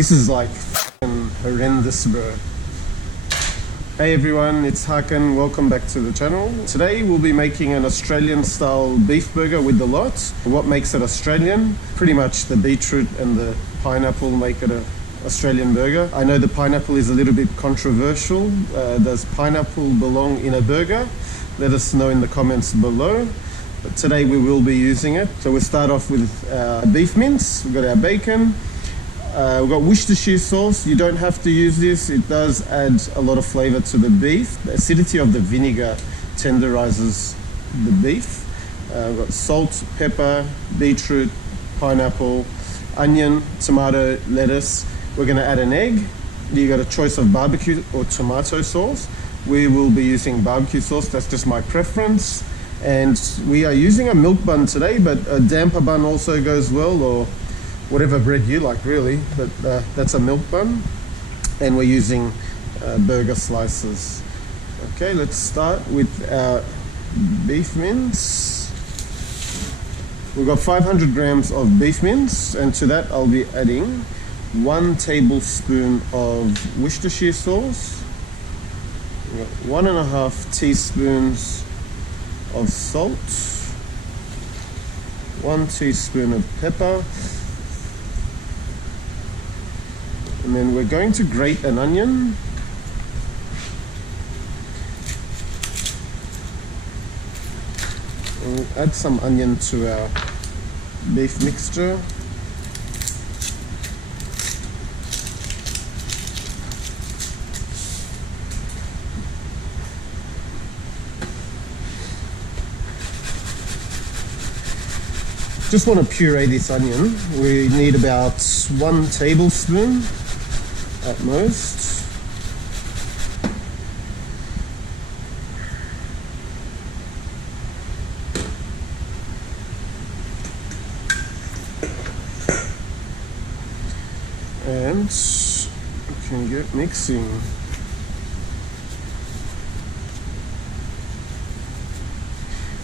This is like f***ing horrendous, bro. Hey everyone, it's Hakan. Welcome back to the channel. Today we'll be making an Australian style beef burger with the lot. What makes it Australian? Pretty much the beetroot and the pineapple make it a Australian burger. I know the pineapple is a little bit controversial. Does pineapple belong in a burger? Let us know in the comments below. But today we will be using it. So we'll start off with beef mince. We've got our bacon. We've got Worcestershire sauce. You don't have to use this. It does add a lot of flavor to the beef. The acidity of the vinegar tenderizes the beef. We've got salt, pepper, beetroot, pineapple, onion, tomato, lettuce. We're going to add an egg. You got a choice of barbecue or tomato sauce. We will be using barbecue sauce. That's just my preference. And we are using a milk bun today, but a damper bun also goes well, or whatever bread you like really, but that's a milk bun. And we're using burger slices. Okay, let's start with our beef mince. We've got 500 grams of beef mince, and to that I'll be adding 1 tablespoon of Worcestershire sauce. We've got 1.5 teaspoons of salt, 1 teaspoon of pepper, and then we're going to grate an onion. And we'll add some onion to our beef mixture. Just want to puree this onion. We need about 1 tablespoon at most. And we can get mixing.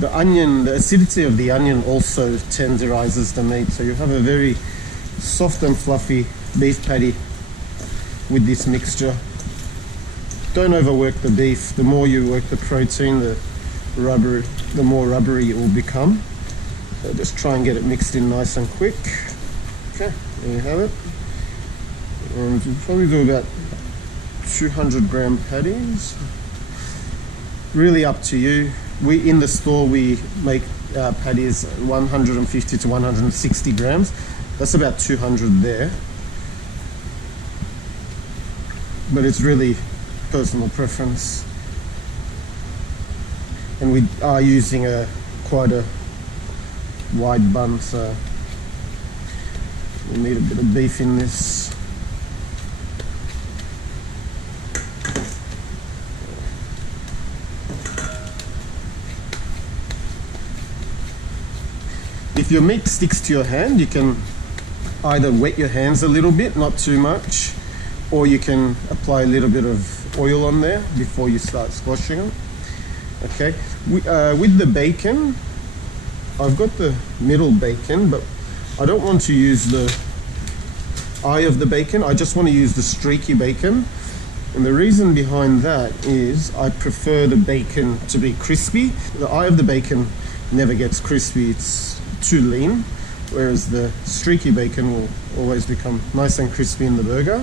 The onion, the acidity of the onion also tenderizes the meat, so you have a very soft and fluffy beef patty with this mixture. Don't overwork the beef. The more you work the protein, the more rubbery it will become. So just try and get it mixed in nice and quick. Okay, there you have it. And we'll probably do about 200 gram patties. Really up to you. In the store we make patties 150 to 160 grams. That's about 200 there. But it's really personal preference. And we are using quite a wide bun, so we need a bit of beef in this. If your meat sticks to your hand, you can either wet your hands a little bit, not too much, or you can apply a little bit of oil on there before you start squashing it. Okay, with the bacon, I've got the middle bacon, but I don't want to use the eye of the bacon. I just want to use the streaky bacon. And the reason behind that is I prefer the bacon to be crispy. The eye of the bacon never gets crispy. It's too lean, whereas the streaky bacon will always become nice and crispy in the burger.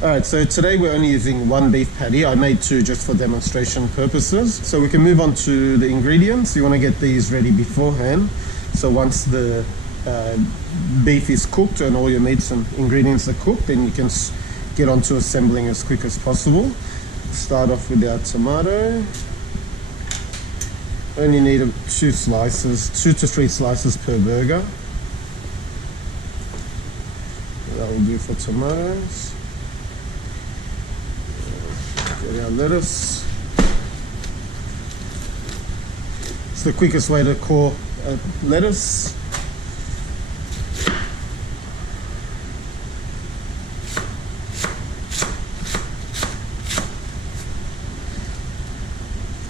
Alright, so today we're only using 1 beef patty. I made 2 just for demonstration purposes. So we can move on to the ingredients. You want to get these ready beforehand. So once the beef is cooked and all your meats and ingredients are cooked, then you can get on to assembling as quick as possible. Start off with our tomato. Only need 2 slices, 2 to 3 slices per burger. That will do for tomatoes. Get our lettuce. It's the quickest way to core lettuce.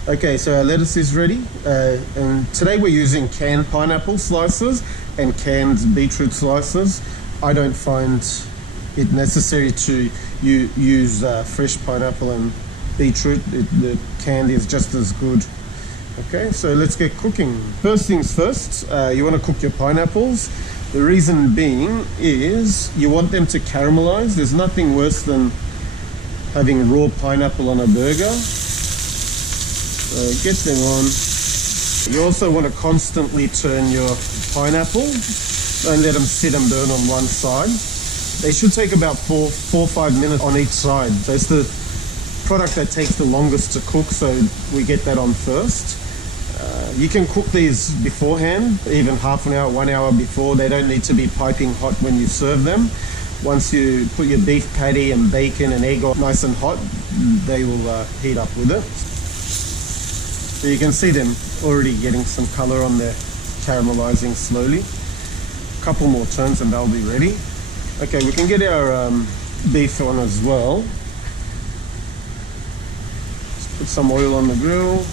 Okay, so our lettuce is ready, and today we're using canned pineapple slices and canned beetroot slices. I don't find it necessary to use fresh pineapple and beetroot. The canned is just as good. Okay, so let's get cooking. First things first, you want to cook your pineapples. The reason being is you want them to caramelize. There's nothing worse than having raw pineapple on a burger. So get them on. You also want to constantly turn your pineapple. Don't let them sit and burn on one side. They should take about 4 or 5 minutes on each side. So it's the product that takes the longest to cook, so we get that on first. You can cook these beforehand, even half an hour, 1 hour before. They don't need to be piping hot when you serve them. Once you put your beef patty and bacon and egg on nice and hot, they will heat up with it. So you can see them already getting some color on there, caramelizing slowly. A couple more turns and they'll be ready. Okay, we can get our beef on as well. Let's put some oil on the grill.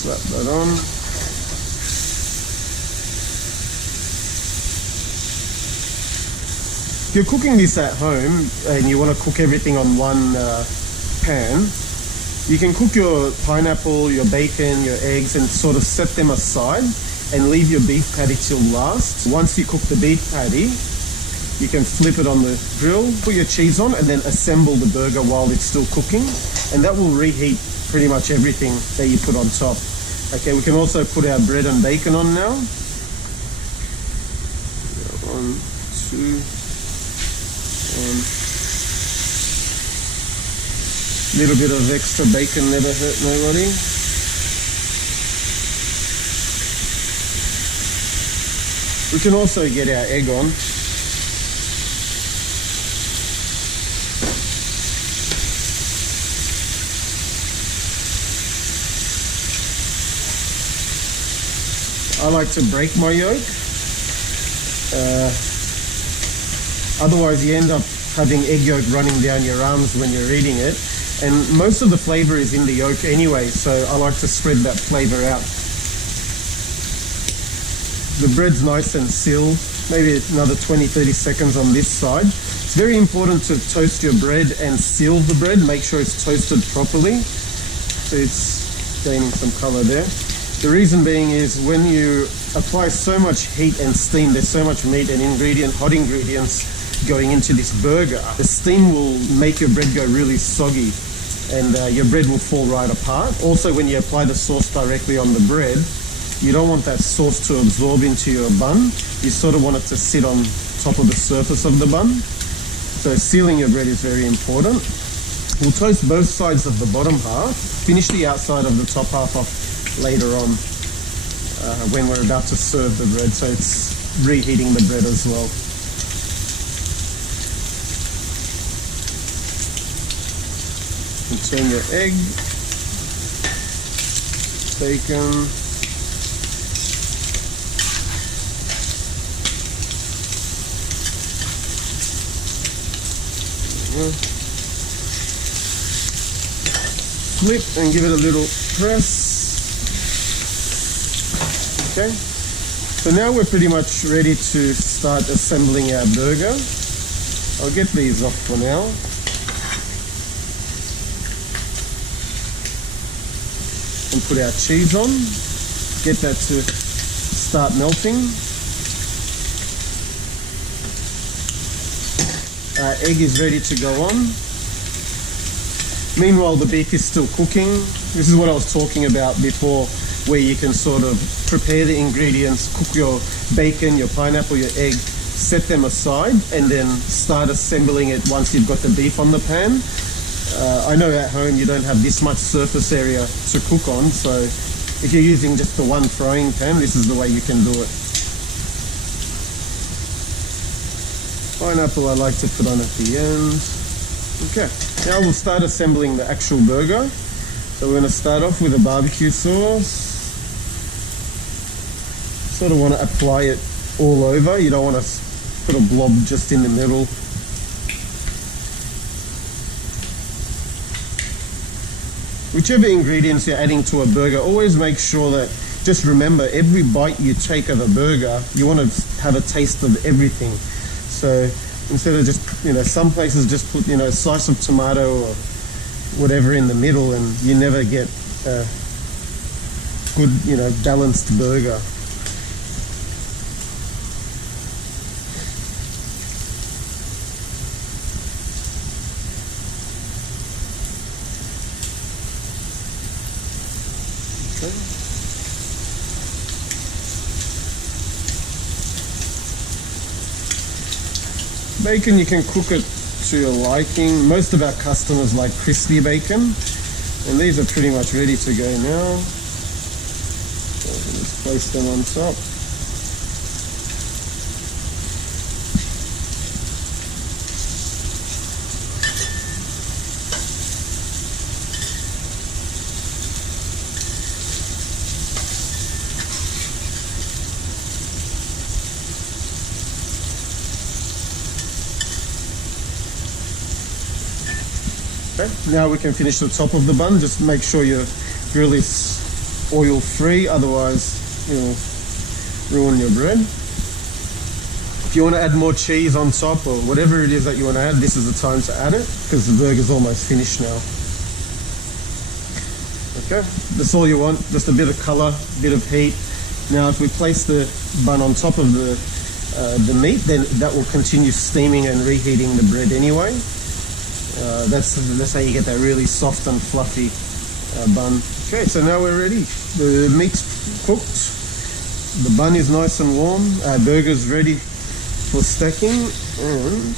Slap that on. If you're cooking this at home and you want to cook everything on one pan, you can cook your pineapple, your bacon, your eggs and sort of set them aside and leave your beef patty till last. Once you cook the beef patty, you can flip it on the grill, put your cheese on and then assemble the burger while it's still cooking, and that will reheat pretty much everything that you put on top. Okay, we can also put our bread and bacon on now. 1, 2, 1. Little bit of extra bacon never hurt nobody. We can also get our egg on. I like to break my yolk. Otherwise you end up having egg yolk running down your arms when you're eating it. And most of the flavor is in the yolk anyway, so I like to spread that flavor out. The bread's nice and sealed. Maybe another 20-30 seconds on this side. It's very important to toast your bread and seal the bread. Make sure it's toasted properly. So it's gaining some color there. The reason being is when you apply so much heat and steam, there's so much meat and hot ingredients going into this burger, the steam will make your bread go really soggy and your bread will fall right apart. Also, when you apply the sauce directly on the bread, you don't want that sauce to absorb into your bun. You sort of want it to sit on top of the surface of the bun. So sealing your bread is very important. We'll toast both sides of the bottom half, finish the outside of the top half off later on when we're about to serve the bread, so it's reheating the bread as well. And turn your egg, bacon, flip and give it a little press. Okay, so now we're pretty much ready to start assembling our burger. I'll get these off for now. And put our cheese on. Get that to start melting. Our egg is ready to go on. Meanwhile, the beef is still cooking. This is what I was talking about before, where you can sort of prepare the ingredients, cook your bacon, your pineapple, your egg, set them aside, and then start assembling it once you've got the beef on the pan. I know at home you don't have this much surface area to cook on, so if you're using just the one frying pan, this is the way you can do it. Pineapple I like to put on at the end. Okay, now we'll start assembling the actual burger. So we're going to start off with a barbecue sauce. Sort of want to apply it all over. You don't want to put a blob just in the middle. Whichever ingredients you're adding to a burger, always make sure that, just remember, every bite you take of a burger, you want to have a taste of everything. So instead of just, some places just put, a slice of tomato or whatever in the middle, and you never get a good, balanced burger. Okay. Bacon, you can cook it to your liking. Most of our customers like crispy bacon, and these are pretty much ready to go now. So I'll just place them on top. Okay, now we can finish the top of the bun. Just make sure your grill is oil free, otherwise you'll ruin your bread. If you want to add more cheese on top or whatever it is that you want to add, this is the time to add it, because the burger's almost finished now. Okay, that's all you want, just a bit of color, a bit of heat. Now if we place the bun on top of the meat, then that will continue steaming and reheating the bread anyway. That's how you get that really soft and fluffy bun. Okay, so now we're ready. The meat's cooked, the bun is nice and warm, our burger's ready for stacking, and